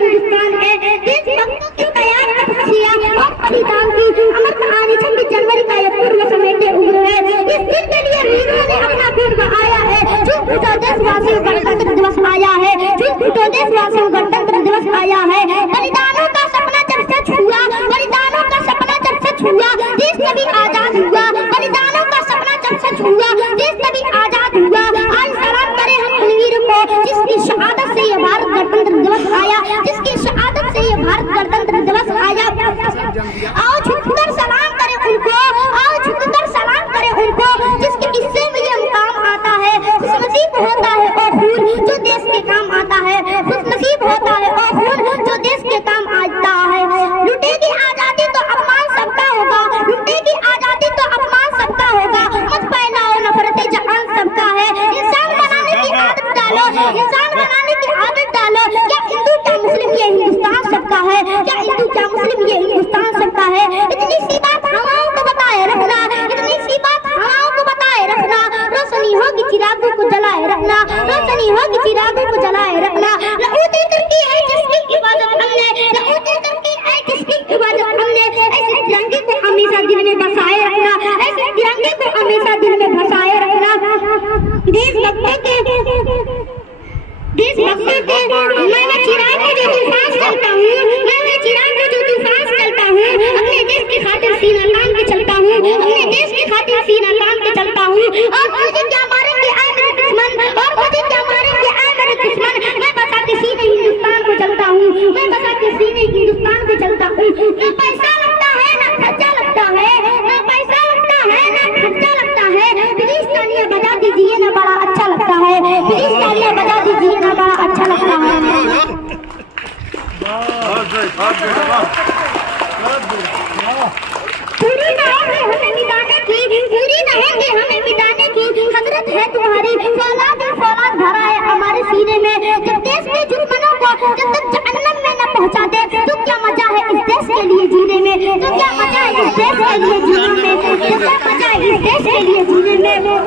हिंदुस्तान है। देशभक्तों की तैयार खुशियां और बलिदान की अमर कहानी 26 जनवरी का यह पूर्व समेटे उम्र है। इस दिन के लिए वीरों ने अपना खून बहाया है। जो पूछो देशवासियों गणतंत्र दिवस आया है, जो पूछो देशवासियों गणतंत्र दिवस आया है। बलिदानों का सपना जब सच हुआ, बलिदानों का सपना जब सच हुआ, देश तभी आजाद हुआ। बलिदानों का सपना जब सच हुआ, देश तभी आजाद हुआ। आज सलाम करें हम उन वीरों को जिसकी शहादत से ये भारत गणतंत्र दिवस आया, जिसकी शहादत से ये भारत गणतंत्र दिवस आया। आओ झुककर सलाम करें उनको, आओ झुककर सलाम करें उनको, जिसके हिस्से में ये मुकाम आता है। खुशनसीब होता है ओ खून जो देश के काम आता है, खुशनसीब होता है ओ खून जो देश के काम आता है। लुटेगी आजादी तो अपमान सबका होगा, लुटेगी आजादी तो अपमान सबका होगा। मत फैलाओ नफरतें जहां सबका है। इंसान बनाने की आदत डालो, इंसान बनाने की आदत डालो। क्या हिंदू क्या मुस्लिम ये हिंदुस्तान सबका है, क्या हिंदू क्या मुस्लिम ये हिंदुस्तान सबका है। इतनी सी बात हवाओं को बताए रखना, इतनी सी बात हवाओं को बताए रखना। रोशनी होगी चिरागों को जलाए रखना, रोशनी होगी चिरागों को जलाए रखना। लहूती तुर्की है जिसकी इबादत हमने, लहूती तुर्की है जिसकी इबादत हमने। ऐसे तिरंगे को हमेशा दिल में बसाए रखना, ऐसे तिरंगे को हमेशा दिल में बसाए रखना। देशभक्तों के मैं चिराग को जो तूफान चलता हूँ, मैं चिराग को जो तूफान चलता हूँ, अपने देश की खातिर सीना तान के चलता हूँ, अपने देश की खातिर सीना तान के चलता हूँ। और मुझे क्या मारेंगे आए मेरे दुश्मन, और मुझे क्या मारेंगे आए मेरे दुश्मन। मैं बसा के सीने हिंदुस्तान को चलता हूँ, मैं बसा के सीने हिंदुस्तान को चलता हूँ। न पैसा लगता है न खर्चा लगता है, न पैसा लगता है न खर्चा लगता है। प्लीज तालियां बजा दीजिए ना, बड़ा अच्छा लगता है। प्लीज तालियां बजा दीजिए ना, बड़ा अच्छा लगता है। पूरी रहेंगे हमें मिटाने की, पूरी रहेंगे हमें मिटाने की हजरत है तुम्हारी। फौलाद फौलाद भरा है हमारे सीने में। जब देश के दुश्मनों को जब तक जहन्नम में न पहुंचा दे, तो क्या मजा है इस देश के लिए जीने में, तो क्या मजा है इस देश के लिए जीने में, तो क्या मजा है इस देश के लिए जीने में।